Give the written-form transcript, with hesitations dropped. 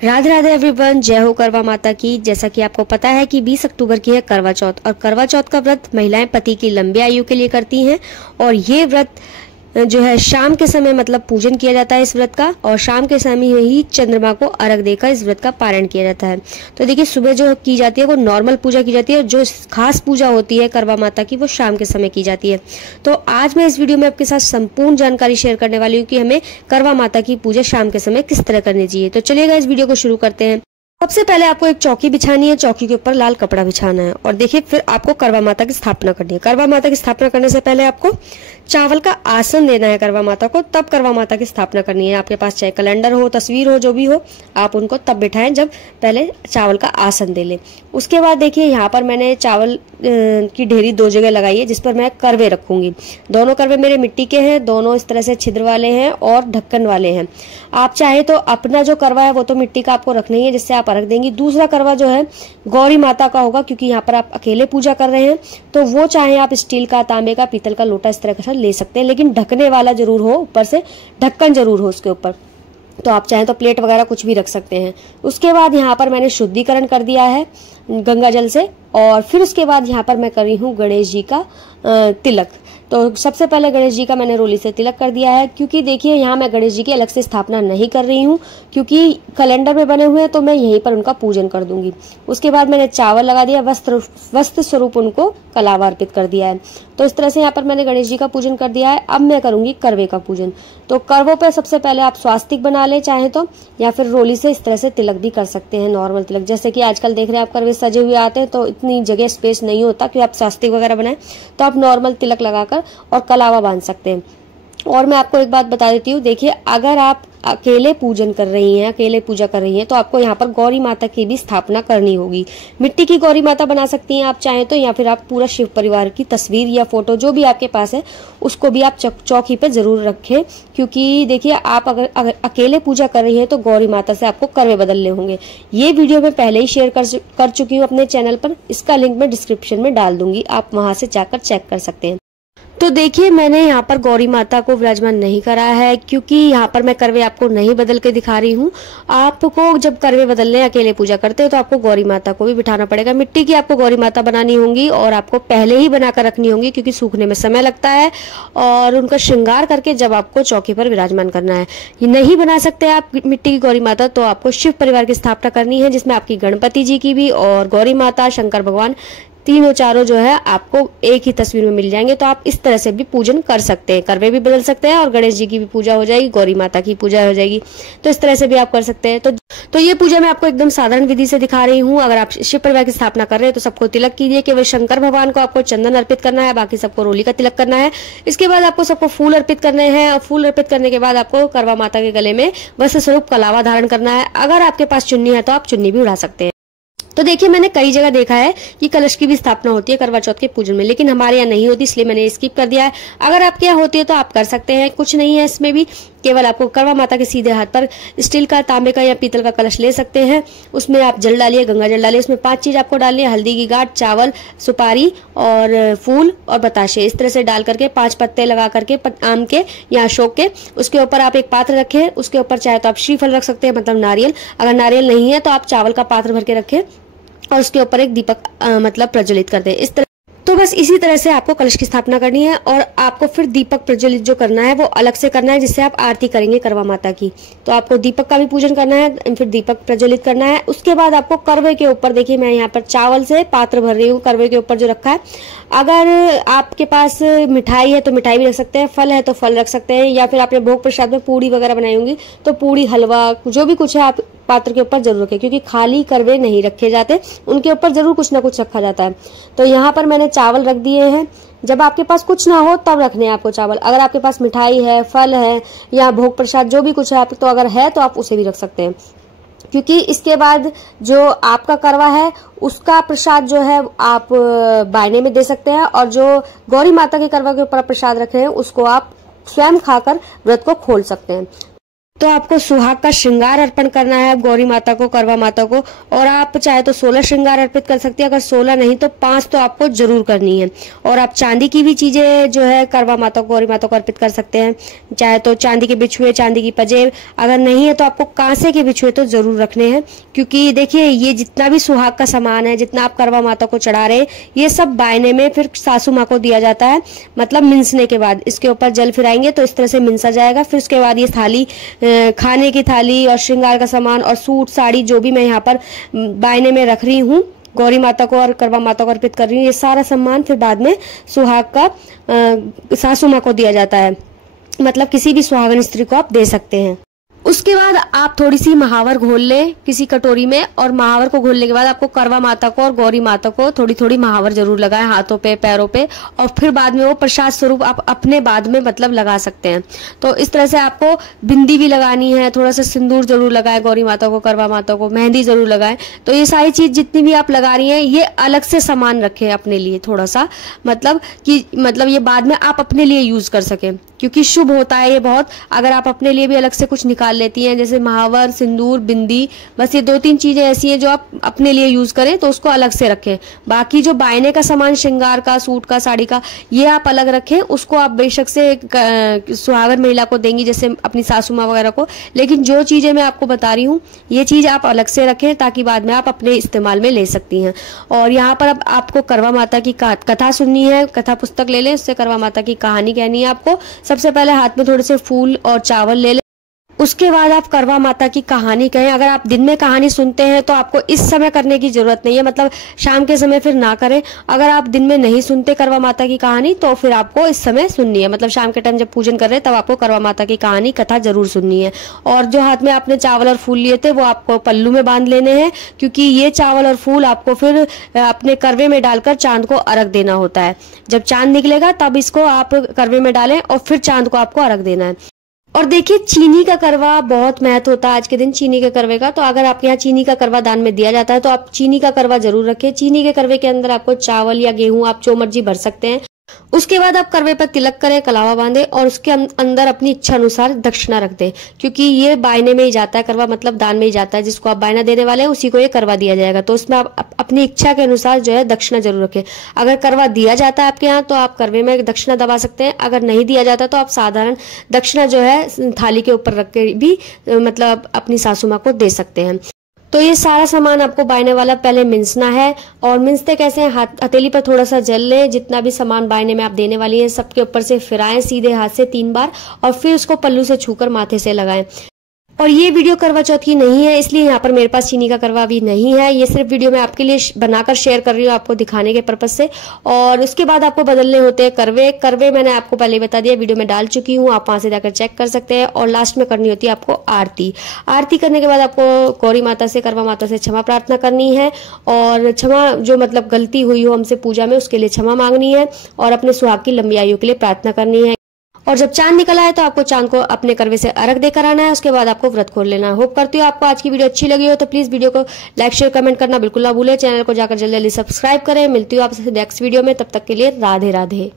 Radhe Radhe everyone, जय हो करवा माता की। जैसा कि आपको पता है कि 20 अक्टूबर की है करवा चौथ और करवा चौथ का व्रत महिलाएं पति की लंबी आयु के लिए करती हैं। और ये व्रत जो है शाम के समय मतलब पूजन किया जाता है इस व्रत का, और शाम के समय ही चंद्रमा को अर्घ देकर इस व्रत का पारण किया जाता है। तो देखिए, सुबह जो की जाती है वो नॉर्मल पूजा की जाती है, जो खास पूजा होती है करवा माता की वो शाम के समय की जाती है। तो आज मैं इस वीडियो में आपके साथ संपूर्ण जानकारी शेयर करने वाली हूँ कि हमें करवा माता की पूजा शाम के समय किस तरह करनी चाहिए। तो चलिएगा इस वीडियो को शुरू करते हैं। सबसे पहले आपको एक चौकी बिछानी है, चौकी के ऊपर लाल कपड़ा बिछाना है और देखिए फिर आपको करवा माता की स्थापना करनी है। करवा माता की स्थापना करने से पहले आपको चावल का आसन देना है करवा माता को, तब करवा माता की स्थापना करनी है। आपके पास चाहे कैलेंडर हो, तस्वीर हो, जो भी हो, आप उनको तब बिठाएं जब पहले चावल का आसन दे लें। उसके बाद देखिए यहाँ पर मैंने चावल की ढेरी 2 जगह लगाई है जिस पर मैं करवे रखूंगी। दोनों करवे मेरे मिट्टी के हैं, दोनों इस तरह से छिद्र वाले हैं और ढक्कन वाले हैं। आप चाहे तो अपना जो करवा है वो तो मिट्टी का आपको रखना ही है जिससे आप रख देंगी। दूसरा करवा जो है गौरी माता का होगा, क्योंकि यहाँ पर आप अकेले पूजा कर रहे हैं, तो वो चाहे आप स्टील का, तांबे का, पीतल का लोटा इस तरह का ले सकते हैं, लेकिन ढकने वाला जरूर हो, ऊपर से ढक्कन जरूर हो उसके ऊपर। तो आप चाहें तो प्लेट वगैरह कुछ भी रख सकते हैं। उसके बाद यहाँ पर मैंने शुद्धिकरण कर दिया है गंगा जल से, और फिर उसके बाद यहाँ पर मैं कर रही हूँ गणेश जी का तिलक। तो सबसे पहले गणेश जी का मैंने रोली से तिलक कर दिया है, क्योंकि देखिए यहाँ मैं गणेश जी की अलग से स्थापना नहीं कर रही हूँ, क्योंकि कैलेंडर में बने हुए हैं तो मैं यहीं पर उनका पूजन कर दूंगी। उसके बाद मैंने चावल लगा दिया, वस्त्र स्वरूप उनको कलावा अर्पित कर दिया है। तो इस तरह से यहाँ पर मैंने गणेश जी का पूजन कर दिया है। अब मैं करूंगी करवे का पूजन। तो करवों पे सबसे पहले आप स्वास्तिक बना लें चाहे तो, या फिर रोली से इस तरह से तिलक भी कर सकते हैं, नॉर्मल तिलक। जैसे कि आजकल देख रहे हैं आप करवे सजे हुए आते हैं तो इतनी जगह स्पेस नहीं होता कि आप स्वास्तिक वगैरह बनाएं, तो आप नॉर्मल तिलक लगाकर और कलावा बांध सकते हैं। और मैं आपको एक बात बता देती हूँ, देखिए अगर आप अकेले पूजन कर रही हैं, अकेले पूजा कर रही हैं, तो आपको यहाँ पर गौरी माता की भी स्थापना करनी होगी। मिट्टी की गौरी माता बना सकती हैं आप चाहें तो, या फिर आप पूरा शिव परिवार की तस्वीर या फोटो जो भी आपके पास है उसको भी आप चौकी पे जरूर रखें, क्योंकि देखिए आप अगर अकेले पूजा कर रही हैं तो गौरी माता से आपको करवे बदलने होंगे। ये वीडियो मैं पहले ही शेयर कर चुकी हूँ अपने चैनल पर, इसका लिंक मैं डिस्क्रिप्शन में डाल दूंगी, आप वहां से जाकर चेक कर सकते हैं। तो देखिए मैंने यहाँ पर गौरी माता को विराजमान नहीं करा है, क्योंकि यहाँ पर मैं करवे आपको नहीं बदल के दिखा रही हूँ। आपको जब करवे बदलने अकेले पूजा करते हैं तो आपको गौरी माता को भी बिठाना पड़ेगा। मिट्टी की आपको गौरी माता बनानी होंगी और आपको पहले ही बनाकर रखनी होंगी, क्योंकि सूखने में समय लगता है, और उनका श्रृंगार करके जब आपको चौकी पर विराजमान करना है। ये नहीं बना सकते आप मिट्टी की गौरी माता, तो आपको शिव परिवार की स्थापना करनी है, जिसमें आपकी गणपति जी की भी और गौरी माता, शंकर भगवान, तीनों चारों जो है आपको एक ही तस्वीर में मिल जाएंगे। तो आप इस तरह से भी पूजन कर सकते हैं, करवे भी बदल सकते हैं और गणेश जी की भी पूजा हो जाएगी, गौरी माता की पूजा हो जाएगी। तो इस तरह से भी आप कर सकते हैं। तो ये पूजा मैं आपको एकदम साधारण विधि से दिखा रही हूँ। अगर आप शिव परिवार की स्थापना कर रहे हैं तो सबको तिलक कीजिए। केवल शंकर भगवान को आपको चंदन अर्पित करना है, बाकी सबको रोली का तिलक करना है। इसके बाद आपको सबको फूल अर्पित करने हैं, और फूल अर्पित करने के बाद आपको करवा माता के गले में वस्त्र स्वरूप कलावा धारण करना है। अगर आपके पास चुन्नी है तो आप चुन्नी भी उड़ा सकते हैं। तो देखिए मैंने कई जगह देखा है कि कलश की भी स्थापना होती है करवा चौथ के पूजन में, लेकिन हमारे यहाँ नहीं होती, इसलिए मैंने स्किप कर दिया है। अगर आपके यहाँ होती है तो आप कर सकते हैं, कुछ नहीं है इसमें भी। केवल आपको करवा माता के सीधे हाथ पर स्टील का, तांबे का या पीतल का कलश ले सकते हैं। उसमें आप जल डालिए, गंगा जल डालिए। उसमें 5 चीज आपको डालनी है: हल्दी की गांठ, चावल, सुपारी और फूल और बताशे। इस तरह से डाल करके 5 पत्ते लगा करके आम के या अशोक के, उसके ऊपर आप एक पात्र रखें। उसके ऊपर चाहे तो आप श्रीफल रख सकते हैं, मतलब नारियल। अगर नारियल नहीं है तो आप चावल का पात्र भर के रखें और उसके ऊपर एक दीपक मतलब प्रज्वलित कर दें। इस तरह तो बस इसी तरह से आपको कलश की स्थापना करनी है, और आपको फिर दीपक प्रज्वलित जो करना है वो अलग से करना है, जिससे आप आरती करेंगे करवा माता की। तो आपको दीपक का भी पूजन करना है, फिर दीपक प्रज्वलित करना है। उसके बाद आपको करवे के ऊपर, देखिए मैं यहाँ पर चावल से पात्र भर रही हूँ करवे के ऊपर जो रखा है। अगर आपके पास मिठाई है तो मिठाई भी रख सकते हैं, फल है तो फल रख सकते हैं, या फिर आपने भोग प्रसाद में पूड़ी वगैरह बनाई होंगी तो पूड़ी, हलवा, जो भी कुछ है आप पात्र के ऊपर जरूर रखें, क्योंकि खाली करवे नहीं रखे जाते, उनके ऊपर जरूर कुछ ना कुछ रखा जाता है। तो यहाँ पर मैंने चावल रख दिए हैं। जब आपके पास कुछ ना हो तब रखने हैं आपको चावल। अगर आपके पास मिठाई है, फल है या भोग प्रसाद जो भी कुछ है तो अगर है तो आप उसे भी रख सकते हैं, क्योंकि इसके बाद जो आपका करवा है उसका प्रसाद जो है आप बायने में दे सकते हैं, और जो गौरी माता के करवा के ऊपर प्रसाद रखे हैं उसको आप स्वयं खाकर व्रत को खोल सकते हैं। तो आपको सुहाग का श्रृंगार अर्पण करना है गौरी माता को, करवा माता को। और आप चाहे तो 16 श्रृंगार अर्पित कर सकती है, अगर 16 नहीं तो 5 तो आपको जरूर करनी है। और आप चांदी की भी चीजें जो है करवा माता को, गौरी माता को अर्पित कर सकते हैं, चाहे तो चांदी के बिछुए, चांदी की पजेब। अगर नहीं है तो आपको कांसे के बिछुए तो जरूर रखने हैं, क्योंकि देखिए ये जितना भी सुहाग का सामान है, जितना आप करवा माता को चढ़ा रहे हैं, ये सब बायने में फिर सासू माँ को दिया जाता है। मतलब मिंसने के बाद इसके ऊपर जल फिराएंगे तो इस तरह से मिंसा जाएगा। फिर उसके बाद ये थाली, खाने की थाली और श्रृंगार का सामान और सूट साड़ी जो भी मैं यहाँ पर बायने में रख रही हूँ, गौरी माता को और करवा माता को अर्पित कर रही हूँ, ये सारा सामान फिर बाद में सुहाग का सासू माँ को दिया जाता है। मतलब किसी भी सुहागन स्त्री को आप दे सकते हैं। उसके बाद आप थोड़ी सी महावर घोल लें किसी कटोरी में, और महावर को घोलने के बाद आपको करवा माता को और गौरी माता को थोड़ी थोड़ी महावर जरूर लगाएं, हाथों पे, पैरों पे, और फिर बाद में वो प्रसाद स्वरूप आप अपने बाद में मतलब लगा सकते हैं। तो इस तरह से आपको बिंदी भी लगानी है, थोड़ा सा सिंदूर जरूर लगाएं गौरी माता को, करवा माता को, मेहंदी जरूर लगाएं। तो ये सारी चीज जितनी भी आप लगा रही हैं, ये अलग से सामान रखें अपने लिए थोड़ा सा, मतलब ये बाद में आप अपने लिए यूज कर सकें, क्योंकि शुभ होता है ये बहुत। अगर आप अपने लिए भी अलग से कुछ निकाल लेती हैं, जैसे महावर, सिंदूर, बिंदी, बस ये 2-3 चीजें ऐसी हैं जो आप अपने लिए यूज करें, तो उसको अलग से रखें। बाकी जो बायने का सामान, श्रृंगार का, सूट का, साड़ी का, ये आप अलग रखें। उसको आप बेशक से सुहागन महिला को देंगी, जैसे अपनी सासू माँ वगैरह को। लेकिन जो चीजें मैं आपको बता रही हूँ, ये चीज आप अलग से रखें, ताकि बाद में आप अपने इस्तेमाल में ले सकती हैं। और यहाँ पर अब आपको करवा माता की कथा सुननी है, कथा पुस्तक ले लें, उससे करवा माता की कहानी कहनी है आपको। सबसे पहले हाथ में थोड़े से फूल और चावल ले लें, उसके बाद आप करवा माता की कहानी कहें। अगर आप दिन में कहानी सुनते हैं तो आपको इस समय करने की जरूरत नहीं है, मतलब शाम के समय फिर ना करें। अगर आप दिन में नहीं सुनते करवा माता की कहानी, तो फिर आपको इस समय सुननी है, मतलब शाम के टाइम जब पूजन कर रहे हैं तब आपको करवा माता की कहानी, कथा जरूर सुननी है। और जो हाथ में आपने चावल और फूल लिए थे, वो आपको पल्लू में बांध लेने हैं, क्योंकि ये चावल और फूल आपको फिर अपने करवे में डालकर चांद को अर्घ देना होता है। जब चांद निकलेगा तब इसको आप करवे में डालें और फिर चांद को आपको अर्घ देना है। और देखिए, चीनी का करवा बहुत महत्व होता है आज के दिन चीनी के करवे का। तो अगर आपके यहाँ चीनी का करवा दान में दिया जाता है तो आप चीनी का करवा जरूर रखें। चीनी के करवे के अंदर आपको चावल या गेहूं, आप जो मर्जी भर सकते हैं। उसके बाद आप करवे पर तिलक करें, कलावा बांधे, और उसके अंदर अपनी इच्छा अनुसार दक्षिणा रख दें, क्योंकि ये बायने में ही जाता है करवा, मतलब दान में ही जाता है। जिसको आप बायना देने वाले हैं उसी को ये करवा दिया जाएगा। तो उसमें आप अपनी इच्छा के अनुसार जो है दक्षिणा जरूर रखें। अगर करवा दिया जाता है आपके यहाँ तो आप करवे में दक्षिणा दबा सकते हैं। अगर नहीं दिया जाता तो आप साधारण दक्षिणा जो है थाली के ऊपर रख के भी मतलब अपनी सासू माँ को दे सकते हैं। तो ये सारा सामान आपको बायने वाला पहले मिंसना है। और मिंसते कैसे हैं, हथेली पर थोड़ा सा जल लें, जितना भी सामान बायने में आप देने वाली हैं सबके ऊपर से फिराएं सीधे हाथ से 3 बार, और फिर उसको पल्लू से छूकर माथे से लगाएं। और ये वीडियो करवा चौथ की नहीं है, इसलिए यहाँ पर मेरे पास चीनी का करवा भी नहीं है। ये सिर्फ वीडियो मैं आपके लिए बनाकर शेयर कर रही हूँ, आपको दिखाने के पर्पज से। और उसके बाद आपको बदलने होते हैं करवे। करवे मैंने आपको पहले बता दिया, वीडियो में डाल चुकी हूँ, आप वहां से जाकर चेक कर सकते हैं। और लास्ट में करनी होती है आपको आरती। आरती करने के बाद आपको गौरी माता से, करवा माता से क्षमा प्रार्थना करनी है, और क्षमा जो मतलब गलती हुई हो हमसे पूजा में, उसके लिए क्षमा मांगनी है, और अपने सुहाग की लंबी आयु के लिए प्रार्थना करनी है। और जब चांद निकल आए तो आपको चांद को अपने करवे से अर्घ देकर आना है। उसके बाद आपको व्रत खोल लेना है। होप करती हूँ आपको आज की वीडियो अच्छी लगी हो, तो प्लीज वीडियो को लाइक, शेयर, कमेंट करना बिल्कुल ना भूलें। चैनल को जाकर जल्दी जल्दी सब्सक्राइब करें। मिलती हूँ आपसे नेक्स्ट वीडियो में, तब तक के लिए राधे राधे।